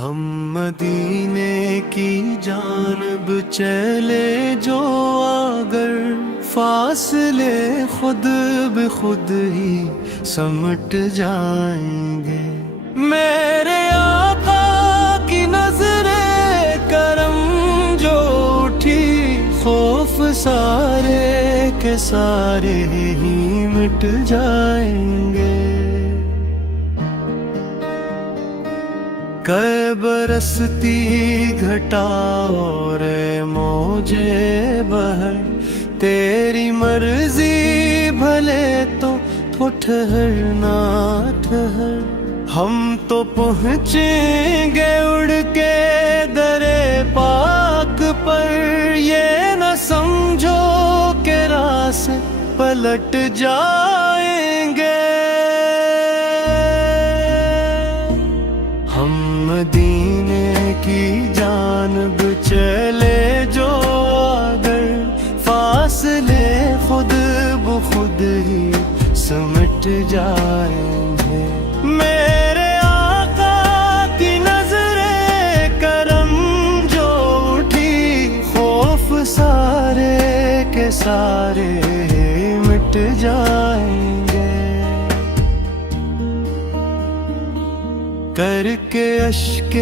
ہم مدینے کی جانب چلے جو اگر فاصلے خود بخود ہی سمٹ جائیں گے۔ میرے آقا کی نظر کرم جو اٹھی خوف سارے کے سارے ہی مٹ جائیں گے۔ کہ برستی گھٹا اور موجے بہر تیری مرضی بھلے تو ٹھہر نہ ٹھہر، ہم تو پہنچیں گے اڑ کے درے پاک پر، یہ نہ سمجھو کہ راہ سے پلٹ جائیں گے۔ ہم مدینے کی جانب چلے جو اگر فاصلے خود بخود ہی سمٹ جائیں گے۔ میرے آقا کی نظر کرم جو اٹھی خوف سارے کے سارے مٹ جائیں گے۔ کر کے اشک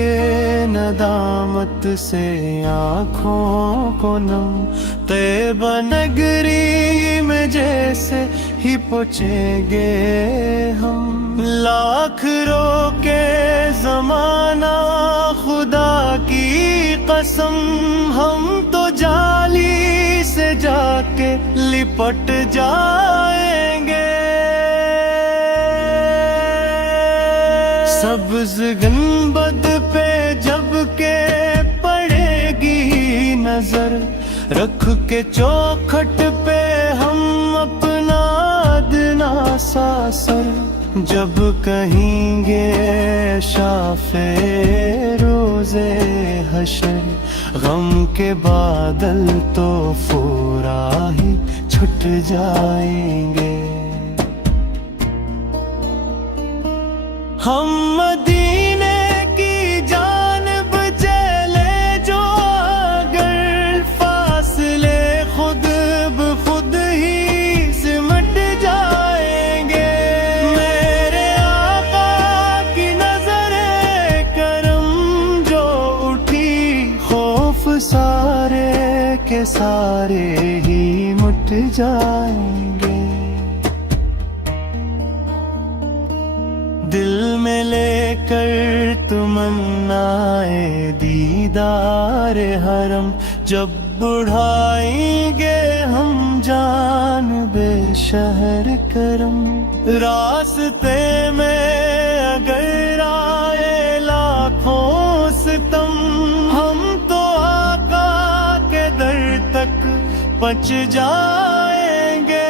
ندامت سے آنکھوں کو نم، طیبہ نگری میں جیسے ہی پہنچیں گے ہم، لاکھ رو کے زمانہ خدا کی قسم، ہم تو جالی سے جا کے لپٹ جائیں گے۔ سبز گنبد پہ جب کہ پڑے گی نظر، رکھ کے چوکھٹ پہ ہم اپنا ادنا سا سر، جب کہیں گے شاف روز حشر، غم کے بادل تو فورا ہی چھٹ جائیں گے۔ ہم مدینے کی جانب چلے جو اگر فاصلے خود بخود ہی سمٹ جائیں گے۔ میرے آقا کی نظر کرم جو اٹھی خوف سارے کے سارے ہی مٹ جائیں گے۔ دل میں لے کر تمنائے دیدار حرم، جب بڑھائیں گے ہم جانب شہر کرم، راستے میں اگر آئے لاکھوں ستم، ہم تو آقا کے در تک پہنچ جائیں گے۔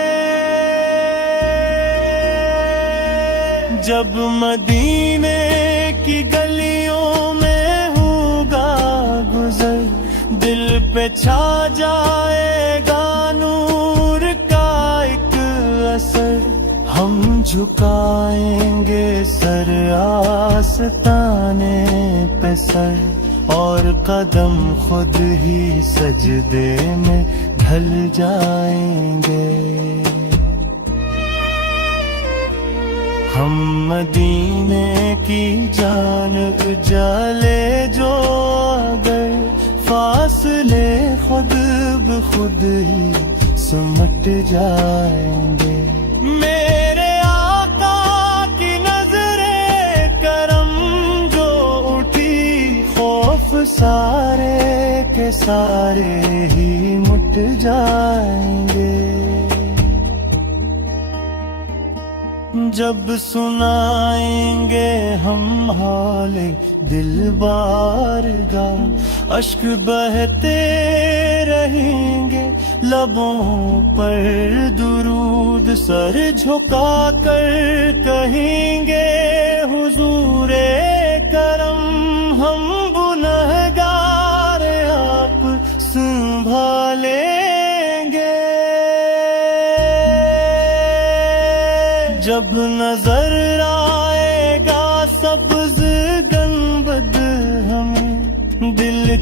جب مدینے کی گلیوں میں ہوگا گزر، دل پہ چھا جائے گا نور کا ایک اثر، ہم جھکائیں گے سر آستانے پہ سر، اور قدم خود ہی سجدے میں ڈھل جائیں گے۔ ہم مدینے کی جانب چلے جو اگر فاصلے خود بخود ہی سمٹ جائیں گے۔ میرے آقا کی نظر کرم جو اٹھی خوف سارے کے سارے ہی مٹ جائیں گے۔ جب سنائیں گے ہم حال دل بارگاہ، اشک بہتے رہیں گے لبوں پر درود، سر جھکا کر کہیں گے حضور کرم، ہم گنہگار آپ سنبھالیں گے۔ جب نظر آئے گا سبز گنبد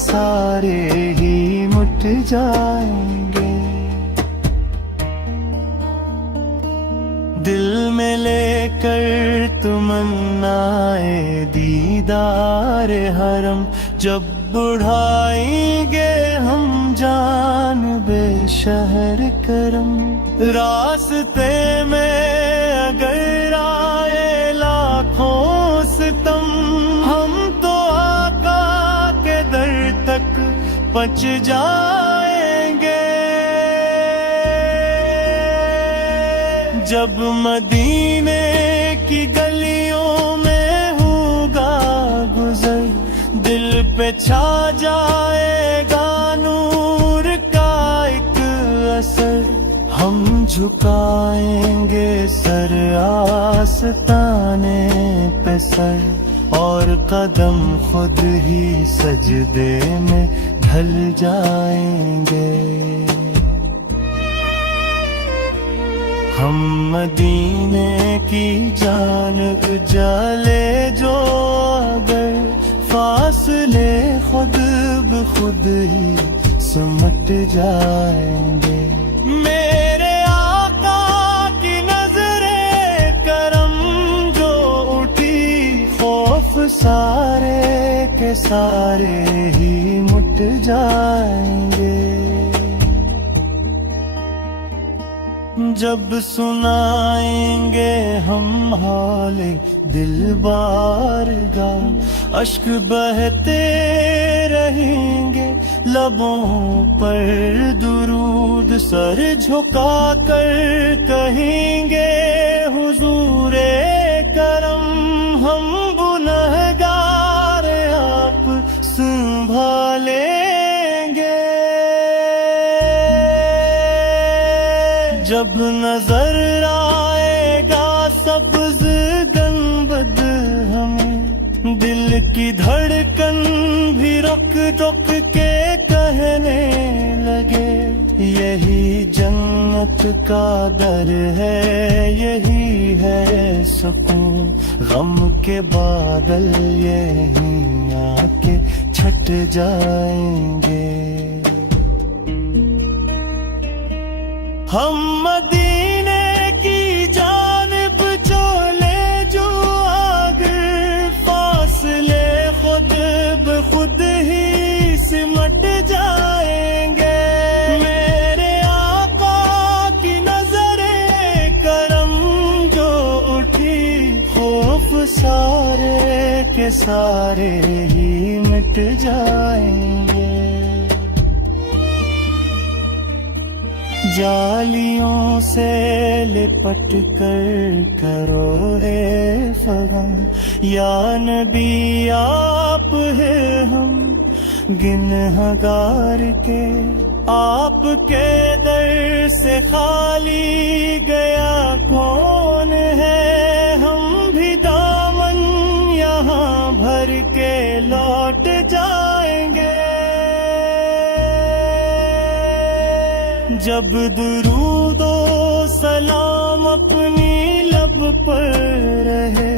سارے ہی مٹ جائیں گے۔ دل میں لے کر تمنائے دیدار حرم، جب بڑھائیں گے ہم جانب شہر کرم۔ راستے میں اگر آئے لاکھوں ستم، ہم تو آقا کے در تک پہنچ جائیں گے۔ جب مدینے کی گلیوں میں ہوگا گزر، دل پہ چھا جائے گا نور کا ایک اثر۔ ہم جھکائیں گے سر آستانے پہ سر، اور قدم خود ہی سجدے میں ڈھل جائیں گے۔ ہم مدینے کی جانب جلے جو اگر، فاصلے خود بخود ہی سمٹ جائیں گے۔ میرے آقا کی نظر کرم جو اٹھی، خوف سارے کے سارے ہی مٹ جائیں گے۔ جب سنائیں گے ہم حال دل بارگاہ، اشک بہتے رہیں گے لبوں پر درود، سر جھکا کر کہیں گے حضور کرم، ہم گنہگار آپ سنبھالیں گے۔ جب نظر آئے گا سبز گنبد ہمیں، دل کی دھڑکن بھی رک رک کے کہنے لگے، یہی جنت کا در ہے، یہی ہے سکون، غم کے بادل یہیں آ کے چھٹ جائیں گے۔ ہم مدینے کی جانب چلے جو اگر، فاصلے خود بخود ہی سمٹ جائیں گے۔ میرے آقا کی نظر کرم جو اٹھی، خوف سارے کے سارے ہی مٹ جائیں گے۔ جالیوں سے لپٹ کر کرو فغاں، یا نبی آپ ہیں ہم گنہگار کے، آپ کے در سے خالی گیا کون ہے، ہم بھی دامن یہاں بھر کے لوٹ جائیں گے۔ جب درود و سلام اپنی لب پر رہے،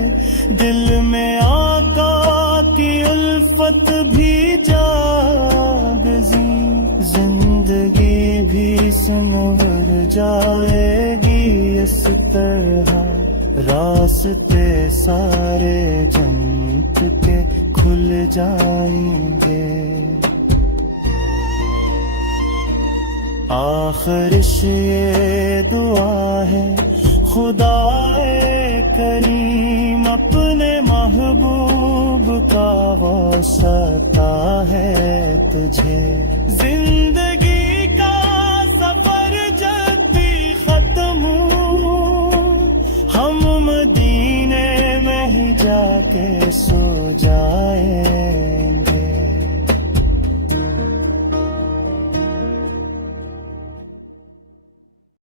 دل میں آقا کی الفت بھی جاگزیں، زندگی بھی سنور جائے گی اس طرح، راستے سارے جنت کے کھل جائیں گے۔ آخرش یہ دعا ہے خدا کریم، اپنے محبوب کا واسطہ ہے تجھے، زندگی کا سفر جب بھی ختم ہو، ہم مدینے میں ہی جا کے سو جا